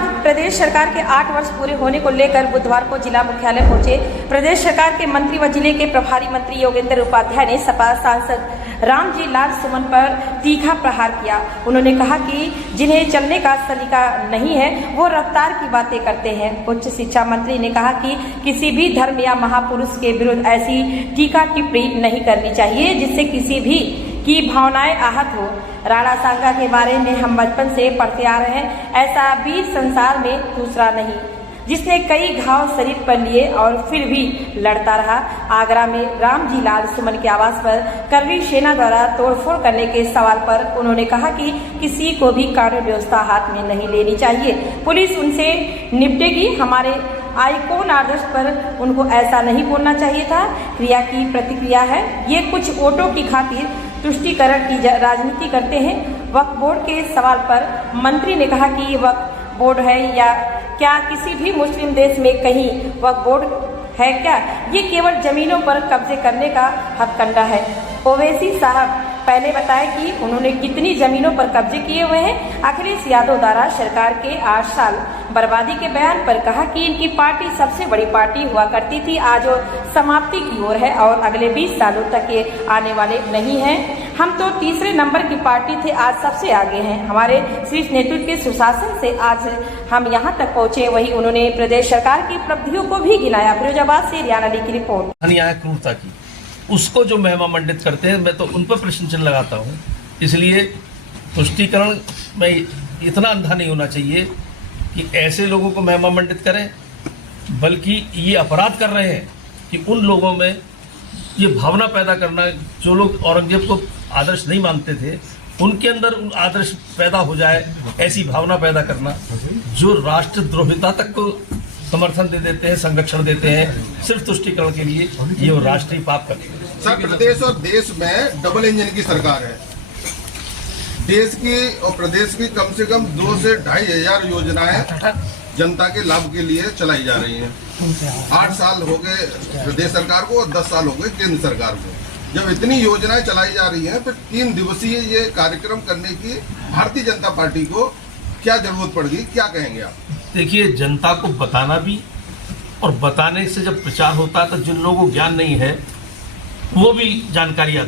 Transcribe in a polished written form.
बाद प्रदेश सरकार के 8 वर्ष पूरे होने को लेकर बुधवार को जिला मुख्यालय पहुंचे प्रदेश सरकार के मंत्री व जिले के प्रभारी मंत्री योगेंद्र उपाध्याय ने सपा सांसद रामजी लाल सुमन पर तीखा प्रहार किया। उन्होंने कहा कि जिन्हें चलने का सलीका नहीं है वो रफ्तार की बातें करते हैं। उच्च शिक्षा मंत्री ने कहा कि किसी भी धर्म या महापुरुष के विरुद्ध ऐसी टीका टिप्पणी नहीं करनी चाहिए जिससे किसी भी की भावनाएं आहत हो। राणा सांगा के बारे में हम बचपन से पढ़ते आ रहे हैं, ऐसा वीर संसार में दूसरा नहीं जिसने कई घाव शरीर पर लिए और फिर भी लड़ता रहा। आगरा में रामजी लाल सुमन के आवास पर करगिल सेना द्वारा तोड़फोड़ करने के सवाल पर उन्होंने कहा कि किसी को भी कानून व्यवस्था हाथ में नहीं लेनी चाहिए, पुलिस उनसे निपटेगी। हमारे आइकॉन आदर्श पर उनको ऐसा नहीं बोलना चाहिए था। क्रिया की प्रतिक्रिया है, ये कुछ वोटों की खातिर तुष्टीकरण की राजनीति करते हैं। वक्फ बोर्ड के सवाल पर मंत्री ने कहा कि वक्फ बोर्ड है या क्या किसी भी मुस्लिम देश में कहीं वक्फ बोर्ड है क्या? ये केवल जमीनों पर कब्जे करने का हथकंडा है। ओवैसी साहब पहले बताया कि उन्होंने कितनी जमीनों पर कब्जे किए हुए हैं। अखिलेश यादव द्वारा सरकार के 8 साल बर्बादी के बयान पर कहा कि इनकी पार्टी सबसे बड़ी पार्टी हुआ करती थी, आज वो समाप्ति की ओर है और अगले 20 सालों तक ये आने वाले नहीं हैं। हम तो तीसरे नंबर की पार्टी थे, आज सबसे आगे हैं। हमारे शीर्ष नेतृत्व के सुशासन से आज हम यहाँ तक पहुँचे। वही उन्होंने प्रदेश सरकार की उपलब्धियों को भी गिनाया। फिरोजाबाद से रियान अली की रिपोर्ट। क्रूरता की उसको जो महिमा मंडित करते हैं, मैं तो उन पर प्रश्न चिन्ह लगाता हूँ। इसलिए तुष्टीकरण में इतना अंधा नहीं होना चाहिए कि ऐसे लोगों को महिमा मंडित करें, बल्कि ये अपराध कर रहे हैं कि उन लोगों में ये भावना पैदा करना, जो लोग औरंगजेब को आदर्श नहीं मानते थे उनके अंदर उन आदर्श पैदा हो जाए, ऐसी भावना पैदा करना, जो राष्ट्रद्रोहिता तक को समर्थन दे देते हैं, संरक्षण देते हैं सिर्फ तुष्टीकरण के लिए, ये वो राष्ट्रीय पाप करते हैं। सर, प्रदेश और देश में डबल इंजन की सरकार है। देश की और प्रदेश की कम से कम 2 से 2.5 हजार योजनाएं जनता के लाभ के लिए चलाई जा रही हैं। 8 साल हो गए प्रदेश सरकार को और 10 साल हो गए केंद्र सरकार को। जब इतनी योजनाएं चलाई जा रही हैं तो 3 दिवसीय ये कार्यक्रम करने की भारतीय जनता पार्टी को क्या जरूरत पड़ गई, क्या कहेंगे आप? देखिए, जनता को बताना भी और बताने से जब प्रचार होता है तो जिन लोगों को ज्ञान नहीं है वो भी जानकारी आती है।